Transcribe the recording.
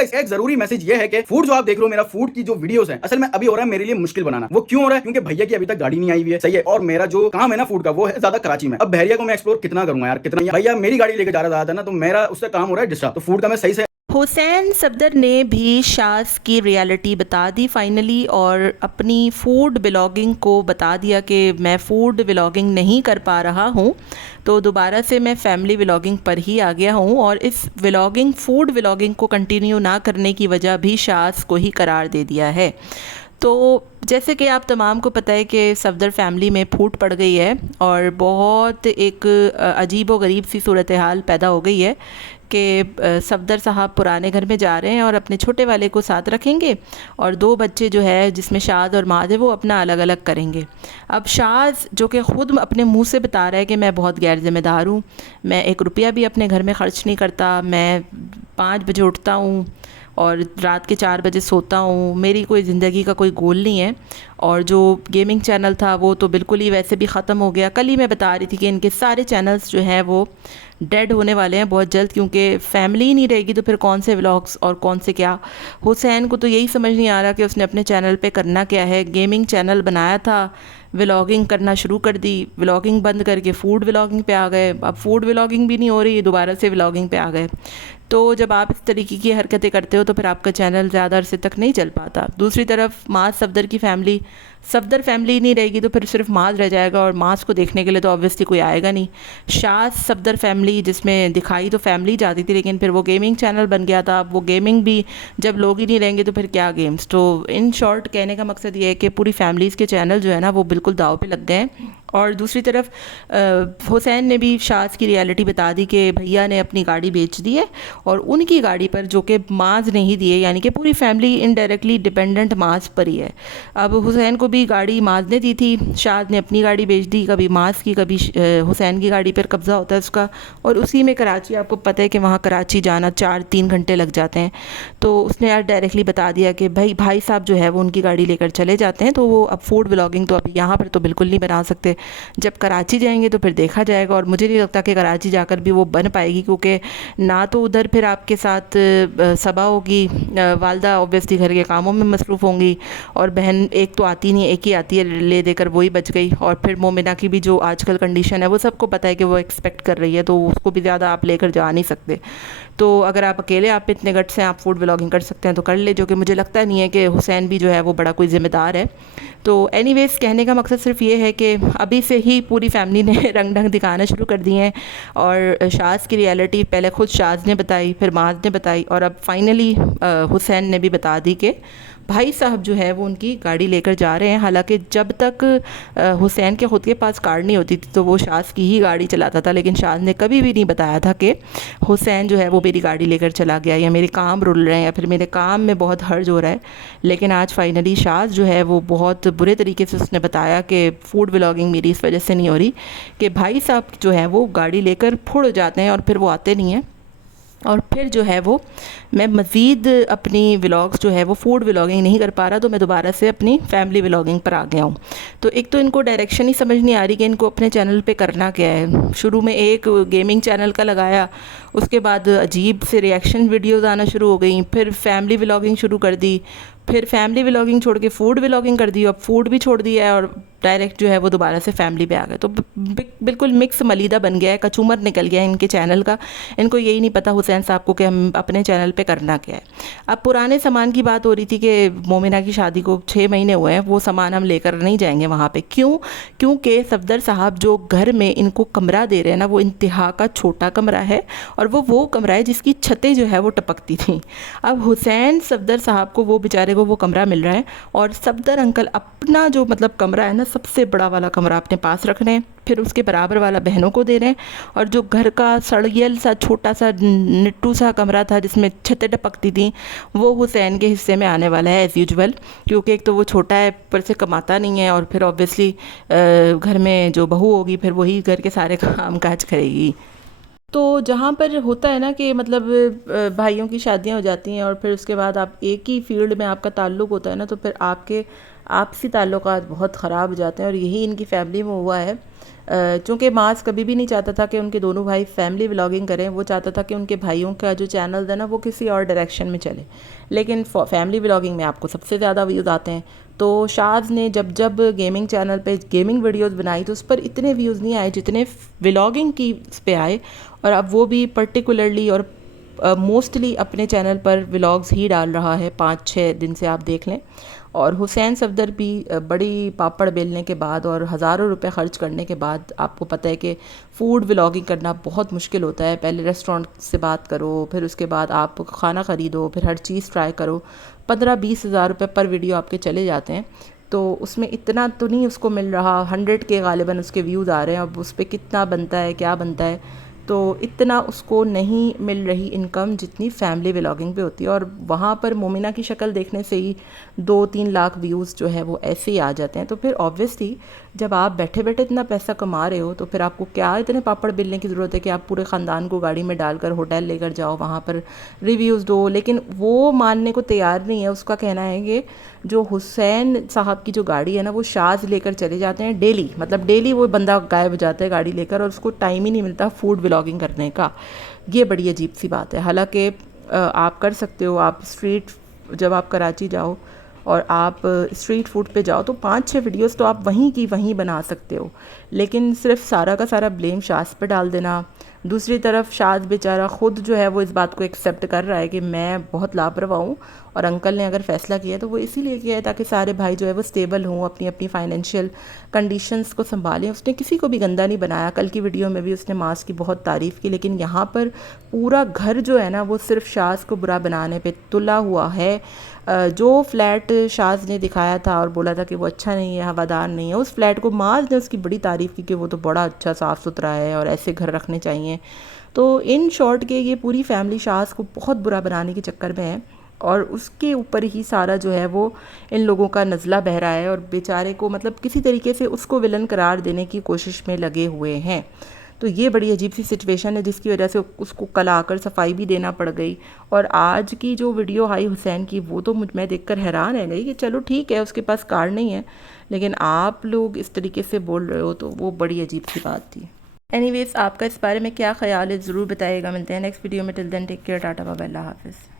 Guys एक जरूरी message ये है कि फूड जो आप देख रहे हो, मेरा फूड की जो वीडियोस है, असल में अभी हो रहा है मेरे लिए मुश्किल बनाना। वो क्यों हो रहा है? क्योंकि भैया की अभी तक गाड़ी नहीं आई हुई है, सही है, और मेरा जो काम है ना फूड का, वो है ज्यादा कराची में। अब बहरिया को मैं एक्सप्लोर कितना करूंगा यार, कितना। भैया मेरी गाड़ी लेकर जा रहा था ना, तो मेरा उससे काम हो रहा है डिस्टर्ब, तो फूड का मैं सही से। हुसैन सफदर ने भी शाज़ की रियलिटी बता दी फाइनली, और अपनी फ़ूड ब्लॉगिंग को बता दिया कि मैं फ़ूड ब्लॉगिंग नहीं कर पा रहा हूँ, तो दोबारा से मैं फैमिली व्लॉगिंग पर ही आ गया हूँ। और इस व्लॉगिंग फूड व्लॉगिंग को कंटिन्यू ना करने की वजह भी शाज़ को ही करार दे दिया है। तो जैसे कि आप तमाम को पता है कि सफदर फैमिली में फूट पड़ गई है और बहुत एक अजीब व गरीब सी सूरत हाल पैदा हो गई है कि सफदर साहब पुराने घर में जा रहे हैं और अपने छोटे वाले को साथ रखेंगे, और 2 बच्चे जो है जिसमें शाद और माद है वो अपना अलग अलग करेंगे। अब शाद जो कि ख़ुद अपने मुंह से बता रहा है कि मैं बहुत गैर ज़िम्मेदार हूँ, मैं 1 रुपया भी अपने घर में ख़र्च नहीं करता, मैं 5 बजे उठता हूँ और रात के 4 बजे सोता हूँ, मेरी कोई ज़िंदगी का कोई गोल नहीं है। और जो गेमिंग चैनल था वो तो बिल्कुल ही वैसे भी ख़त्म हो गया। कल ही मैं बता रही थी कि इनके सारे चैनल्स जो हैं वो डेड होने वाले हैं बहुत जल्द, क्योंकि फैमिली ही नहीं रहेगी तो फिर कौन से व्लॉग्स और कौन से क्या। हुसैन को तो यही समझ नहीं आ रहा कि उसने अपने चैनल पे करना क्या है। गेमिंग चैनल बनाया था, व्लॉगिंग करना शुरू कर दी, व्लॉगिंग बंद करके फूड व्लॉगिंग पे आ गए, अब फूड व्लॉगिंग भी नहीं हो रही, दोबारा से व्लॉगिंग पे आ गए। तो जब आप इस तरीके की हरकतें करते हो तो फिर आपका चैनल ज़्यादा अरसे तक नहीं चल पाता। दूसरी तरफ माज सफदर की फैमिली, सफदर फैमिली नहीं रहेगी तो फिर सिर्फ माज रह जाएगा, और माज को देखने के लिए तो ऑब्वियसली कोई आएगा नहीं। शाज सफदर फैमिली जिसमें दिखाई तो फैमिली जाती थी, लेकिन फिर वो गेमिंग चैनल बन गया था। वो गेमिंग भी जब लोग ही नहीं रहेंगे तो फिर क्या गेम्स। तो इन शॉर्ट कहने का मकसद ये है कि पूरी फैमिलीज़ के चैनल जो है ना वो बिल्कुल दाव पे लग गए हैं। और दूसरी तरफ हुसैन ने भी शाज की रियलिटी बता दी कि भैया ने अपनी गाड़ी बेच दी है, और उनकी गाड़ी पर जो कि माज नहीं दिए, यानी कि पूरी फैमिली इनडायरेक्टली डिपेंडेंट माज पर ही है। अब हुसैन को भी गाड़ी माज ने दी थी, शाद ने अपनी गाड़ी बेच दी, कभी माज की कभी हुसैन की गाड़ी पर कब्ज़ा होता है उसका। और उसी में कराची, आपको पता है कि वहाँ कराची जाना 4-3 घंटे लग जाते हैं। तो उसने यार डायरेक्टली बता दिया कि भाई साहब जो है वो उनकी गाड़ी लेकर चले जाते हैं, तो वो अब फूड व्लॉगिंग तो अभी यहाँ पर तो बिल्कुल नहीं बना सकते, जब कराची जाएंगे तो फिर देखा जाएगा। और मुझे नहीं लगता कि कराची जाकर भी वो बन पाएगी, क्योंकि ना तो उधर फिर आपके साथ सबा होगी, वालदा ऑब्वियसली घर के कामों में मसरूफ़ होंगी, और बहन एक तो आती नहीं, एक ही आती है ले देकर, वही बच गई। और फिर मोमिना की भी जो आजकल कंडीशन है वो सबको पता है कि वो एक्सपेक्ट कर रही है, तो उसको भी ज़्यादा आप लेकर जा नहीं सकते। तो अगर आप अकेले आप इतने गट्स हैं, आप फूड व्लॉगिंग कर सकते हैं तो कर ले, जो कि मुझे लगता नहीं है कि हुसैन भी जो है वो बड़ा कोई ज़िम्मेदार है। तो एनीवेज़ कहने का मकसद सिर्फ ये है कि अभी से ही पूरी फैमिली ने रंग ढंग दिखाना शुरू कर दिए हैं, और शाज़ की रियलिटी पहले खुद शाज़ ने बताई, फिर माज ने बताई, और अब फाइनली हुसैन ने भी बता दी कि भाई साहब जो है वो उनकी गाड़ी लेकर जा रहे हैं। हालांकि जब तक हुसैन के ख़ुद के पास कार नहीं होती थी तो वो शाज़ की ही गाड़ी चलाता था, लेकिन शाज़ ने कभी भी नहीं बताया था कि हुसैन जो है वो मेरी गाड़ी लेकर चला गया, या मेरे काम रुल रहे हैं, या फिर मेरे काम में बहुत हर्ज हो रहा है। लेकिन आज फाइनली शाज़ जो है वो बहुत बुरे तरीके से उसने बताया कि फ़ूड व्लॉगिंग मेरी इस वजह से नहीं हो रही कि भाई साहब जो है वो गाड़ी लेकर फुड़ जाते हैं और फिर वो आते नहीं हैं। और फिर जो है वो मैं मज़ीद अपनी व्लॉग्स जो है वो फूड व्लॉगिंग नहीं कर पा रहा, तो मैं दोबारा से अपनी फैमिली व्लॉगिंग पर आ गया हूँ। तो एक तो इनको डायरेक्शन ही समझ नहीं आ रही कि इनको अपने चैनल पे करना क्या है। शुरू में एक गेमिंग चैनल का लगाया, उसके बाद अजीब से रिएक्शन वीडियोज़ आना शुरू हो गई, फिर फैमिली व्लॉगिंग शुरू कर दी, फिर फैमिली व्लॉगिंग छोड़ के फूड व्लॉगिंग कर दी, अब फूड भी छोड़ दिया है, और डायरेक्ट जो है वो दोबारा से फैमिली पे आ गए। तो बिल्कुल मिक्स मलीदा बन गया है, कचूमर निकल गया है इनके चैनल का। इनको यही नहीं पता हुसैन साहब को कि हम अपने चैनल पे करना क्या है। अब पुराने सामान की बात हो रही थी कि मोमिना की शादी को 6 महीने हुए हैं, वो सामान हम लेकर नहीं जाएंगे वहाँ पे। क्यों? क्योंकि सफदर साहब जो घर में इनको कमरा दे रहे हैं ना, वो इंतहा का छोटा कमरा है, और वो कमरा है जिसकी छतें जो है वो टपकती थी। अब हुसैन सफदर साहब को वो बेचारे को वो कमरा मिल रहा है, और सफदर अंकल अपना जो मतलब कमरा है ना, सबसे बड़ा वाला कमरा अपने पास रख रहे हैं, फिर उसके बराबर वाला बहनों को दे रहे हैं, और जो घर का सड़ियल सा छोटा सा निट्टू सा कमरा था जिसमें छतें टपकती थी, वो हुसैन के हिस्से में आने वाला है एज़ यूजुअल। क्योंकि एक तो वो छोटा है, पर से कमाता नहीं है, और फिर ऑब्वियसली घर में जो बहू होगी फिर वही घर के सारे काम काज करेगी। तो जहाँ पर होता है ना कि मतलब भाइयों की शादियाँ हो जाती हैं और फिर उसके बाद आप एक ही फील्ड में आपका ताल्लुक़ होता है ना, तो फिर आपके آپسی تعلقات بہت خراب ہو جاتے ہیں، اور یہی ان کی فیملی میں ہوا ہے۔ چونکہ معاذ کبھی بھی نہیں چاہتا تھا کہ ان کے دونوں بھائی فیملی ولاگنگ کریں، وہ چاہتا تھا کہ ان کے بھائیوں کا جو چینل ہے نا وہ کسی اور ڈائریکشن میں چلے، لیکن فیملی ولاگنگ میں آپ کو سب سے زیادہ ویوز آتے ہیں۔ تو شاذ نے جب گیمنگ چینل پہ گیمنگ ویڈیوز بنائی تو اس پر اتنے ویوز نہیں آئے جتنے ولاگنگ کی اس پہ آئے، اور اب وہ بھی پرٹیکولرلی اور موسٹلی اپنے چینل پر ولاگز ہی ڈال رہا ہے 5-6 دن سے، آپ دیکھ لیں۔ اور حسین صفدر بھی بڑی پاپڑ بیلنے کے بعد اور ہزاروں روپے خرچ کرنے کے بعد، آپ کو پتہ ہے کہ فوڈ ولاگنگ کرنا بہت مشکل ہوتا ہے، پہلے ریسٹورنٹ سے بات کرو، پھر اس کے بعد آپ کھانا خریدو، پھر ہر چیز ٹرائی کرو، 15-20 ہزار روپے پر ویڈیو آپ کے چلے جاتے ہیں۔ تو اس میں اتنا تو نہیں اس کو مل رہا، 100 کے غالباً اس کے ویوز آ رہے ہیں، اب اس پہ کتنا بنتا ہے کیا بنتا ہے، تو اتنا اس کو نہیں مل رہی انکم جتنی فیملی ولاگنگ پہ ہوتی ہے، اور وہاں پر مومنہ کی شکل دیکھنے سے ہی 2-3 لاکھ ویوز جو ہے وہ ایسے ہی آ جاتے ہیں۔ تو پھر آبویسلی جب آپ بیٹھے بیٹھے اتنا پیسہ کما رہے ہو تو پھر آپ کو کیا اتنے پاپڑ بیلنے کی ضرورت ہے کہ آپ پورے خاندان کو گاڑی میں ڈال کر ہوٹل لے کر جاؤ، وہاں پر ریویوز دو، لیکن وہ ماننے کو تیار نہیں ہے۔ اس کا کہنا ہے کہ جو حسین صاحب کی جو گاڑی ہے نا وہ شاذ لے کر چلے جاتے ہیں ڈیلی، مطلب ڈیلی وہ بندہ غائب ہو جاتا ہے گاڑی لے کر، اور اس کو ٹائم ہی نہیں ملتا فوڈ ولاگنگ کرنے کا۔ یہ بڑی عجیب سی بات ہے، حالانکہ آپ کر سکتے ہو، آپ اسٹریٹ جب آپ کراچی جاؤ اور آپ اسٹریٹ فوڈ پہ جاؤ تو 5-6 ویڈیوز تو آپ وہیں کی وہیں بنا سکتے ہو، لیکن صرف سارا کا سارا بلیم شاذ پہ ڈال دینا۔ دوسری طرف شاذ بیچارہ خود جو ہے وہ اس بات کو ایکسیپٹ کر رہا ہے کہ میں بہت لاپرواہ ہوں، اور انکل نے اگر فیصلہ کیا ہے تو وہ اسی لیے کیا ہے تاکہ سارے بھائی جو ہے وہ اسٹیبل ہوں، اپنی اپنی فائنینشیل کنڈیشنز کو سنبھالیں۔ اس نے کسی کو بھی گندہ نہیں بنایا، کل کی ویڈیو میں بھی اس نے ماس کی بہت تعریف کی، لیکن یہاں پر پورا گھر جو ہے نا وہ صرف شاذ کو برا بنانے پہ تلا ہوا ہے۔ جو فلیٹ شاذ نے دکھایا تھا اور بولا تھا کہ وہ اچھا نہیں ہے، ہوادار نہیں ہے، اس فلیٹ کو ماز نے اس کی بڑی تعریف کی کہ وہ تو بڑا اچھا صاف ستھرا ہے اور ایسے گھر رکھنے چاہیے۔ تو ان شارٹ کے یہ پوری فیملی شاذ کو بہت برا بنانے کے چکر میں ہے، اور اس کے اوپر ہی سارا جو ہے وہ ان لوگوں کا نزلہ بہہ رہا ہے، اور بیچارے کو مطلب کسی طریقے سے اس کو ولن قرار دینے کی کوشش میں لگے ہوئے ہیں۔ تو یہ بڑی عجیب سی سچویشن ہے جس کی وجہ سے اس کو کل آ کر صفائی بھی دینا پڑ گئی، اور آج کی جو ویڈیو آئی حسین کی وہ تو میں دیکھ کر حیران رہ گئی کہ چلو ٹھیک ہے اس کے پاس کار نہیں ہے، لیکن آپ لوگ اس طریقے سے بول رہے ہو تو وہ بڑی عجیب سی بات تھی۔ اینی ویز آپ کا اس بارے میں کیا خیال ہے ضرور بتائیے گا، ملتے ہیں نیکسٹ ویڈیو میں، till then take care, tata bye bye, اللہ حافظ۔